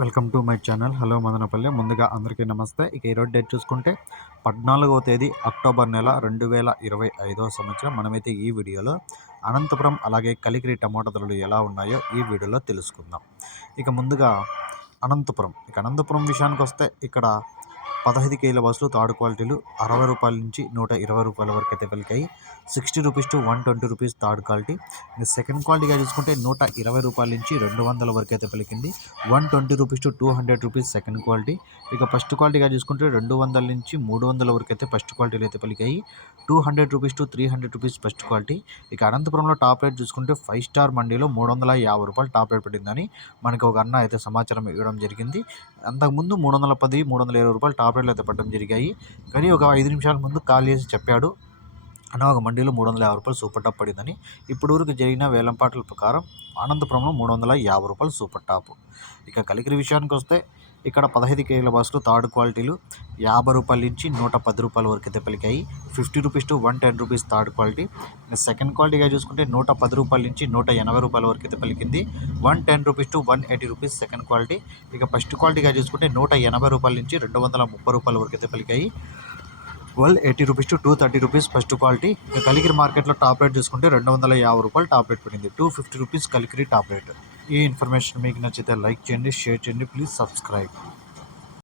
Welcome to my channel. Hello Madanapalle. ముందుగా అందరికీ నమస్తే. ఇక ఈరోజు డేట్ చూసుకుంటే పద్నాలుగవ తేదీ అక్టోబర్ నెల రెండు వేల ఇరవై ఐదవ సంవత్సరం. మనమైతే ఈ వీడియోలో అనంతపురం అలాగే కలికిరి టమాటా ధరలు ఎలా ఉన్నాయో ఈ వీడియోలో తెలుసుకుందాం. ఇక ముందుగా అనంతపురం. ఇక అనంతపురం విషయానికి వస్తే ఇక్కడ పదహైదు కేజీల బస్సులు థర్డ్ క్వాలిటీలు అరవై రూపాయల నుంచి నూట ఇరవై రూపాయల వరకు అయితే పలికాయి sixty rupees to one twenty rupees third quality. ఇంకా సెకండ్ క్వాలిటీగా చూసుకుంటే నూట ఇరవై రూపాయల నుంచి రెండు వందల వరకు అయితే పలికింది one twenty rupees to two hundred rupees second quality. ఇక ఫస్ట్ క్వాలిటీగా చూసుకుంటే రెండు వందల నుంచి మూడు వందల వరకు అయితే ఫస్ట్ క్వాలిటీలు అయితే పలికాయి two hundred rupees to three hundred rupees first quality. ఇక అనంతపురంలో టాప్ రేట్ చూసుకుంటే ఫైవ్ స్టార్ మండీలో మూడు వందల యాభై రూపాయలు టాప్ రేట్ పడిందని మనకి ఒక అన్న అయితే సమాచారం ఇవ్వడం జరిగింది. అంతకుముందు మూడు వందల పది మూడు వందల ఇరవై రూపాయలు టాప్ ఆపరేటర్లతో అయితే పడడం జరిగాయి. కానీ ఒక ఐదు నిమిషాల ముందు కాల్ చేసి చెప్పాడు. అన్న ఒక మండీలో మూడు వందల యాభై రూపాయలు సూపర్ టాప్ పడిందని ఇప్పుడు వరకు జరిగిన వేలంపాటల ప్రకారం అనంతపురంలో మూడు వందల యాభై రూపాయలు సూపర్ టాప్. ఇక కలికిరి విషయానికి వస్తే ఇక్కడ పదహైదు కేజీల బస్సులు థర్డ్ క్వాలిటీలు యాభై రూపాయల నుంచి నూట పది రూపాయల వరకు అయితే పలికాయి. Fifty rupees to one ten rupees third quality. Second క్వాలిటీగా చూసుకుంటే నూట పది రూపాయల నుంచి నూట ఎనభై రూపాయల వరకు అయితే పలికింది. One ten rupees to one eighty rupees second quality. ఇక ఫస్ట్ క్వాలిటీగా చూసుకుంటే నూట ఎనభై రూపాయల నుంచి రెండు వందల ముప్పై రూపాయల వరకు అయితే పలికాయి. Twelve eighty rupees to two thirty rupees first quality. ఇక కలికిరి మార్కెట్లో టాప్ రేట్ చూసుకుంటే రెండు వందల యాభై రూపాయలు టాప్ రేట్ పడింది. Two fifty rupees Kalikiri top rate. ఈ ఇన్ఫర్మేషన్ మీకు నచ్చితే లైక్ చేయండి షేర్ చేయండి ప్లీజ్ సబ్స్క్రైబ్.